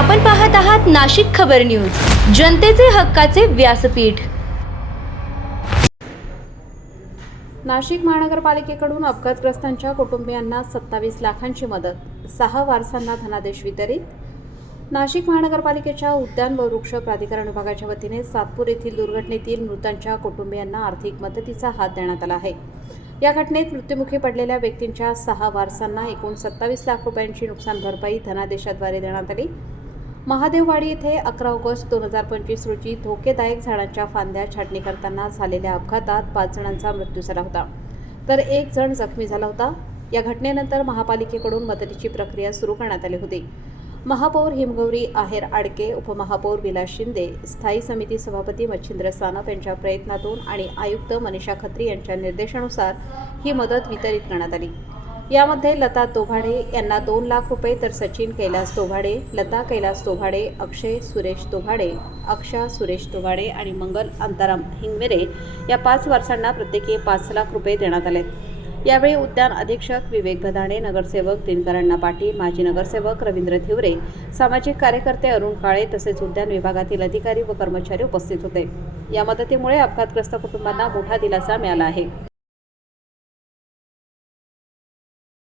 आपण पाहत आहात नाशिक खबर न्यूज, जनतेचे हक्काचे व्यासपीठ। नाशिक महानगरपालिकेकडून अपघातग्रस्तांच्या कुटुंबियांना 27 लाखांची मदत, 6 वारसांना धनादेश वितरित। नाशिक महानगरपालिकेच्या उद्यान व वृक्ष प्राधिकरण विभागाच्या वतीने सातपूर येथील दुर्घटनेतील मृतांच्या कुटुंबियांना आर्थिक मदतीचा हात देण्यात आला आहे। या घटनेत मृत्युमुखी पडलेल्या व्यक्तींच्या 6 वारसांना एकूण 27 लाख रुपयांची नुकसान भरपाई धनादेशाद्वारे देण्यात आली। महादेववाडी येथे 11 ऑगस्ट 2025 रोजी धोकेदायक झाडांच्या फांद्या छाटणी करताना झालेल्या अपघातात 5 जणांचा मृत्यू झाला होता, तर 1 जण जखमी झाला होता। या घटनेनंतर महापालिकेकडून मदतीची प्रक्रिया सुरू करण्यात आली होती। महापौर हिमगौरी आहेर आडके, उपमहापौर विलास शिंदे, स्थायी समिती सभापती मच्छिंद्र सानप यांच्या प्रयत्नातून आणि आयुक्त मनीषा खत्री यांच्या निर्देशानुसार ही मदत वितरित करण्यात आली। यामध्ये लता तोभाडे यांना 2 लाख रुपये, तर सचिन कैलास तोभाडे, लता कैलास तोभाडे, अक्षय सुरेश तोभाडे, अक्षा सुरेश तोभाडे आणि मंगल अंताराम हिंगमेरे या 5 वारसांना प्रत्येकी 5 लाख रुपये देण्यात आले। यावेळी उद्यान अधीक्षक विवेक भदाणे, नगरसेवक दिनकरांना पाटील, माजी नगरसेवक रवींद्र थिवरे, सामाजिक कार्यकर्ते अरुण काळे तसेच उद्यान विभागातील अधिकारी व कर्मचारी उपस्थित होते। या मदतीमुळे अपघातग्रस्त कुटुंबांना मोठा दिलासा मिळाला आहे।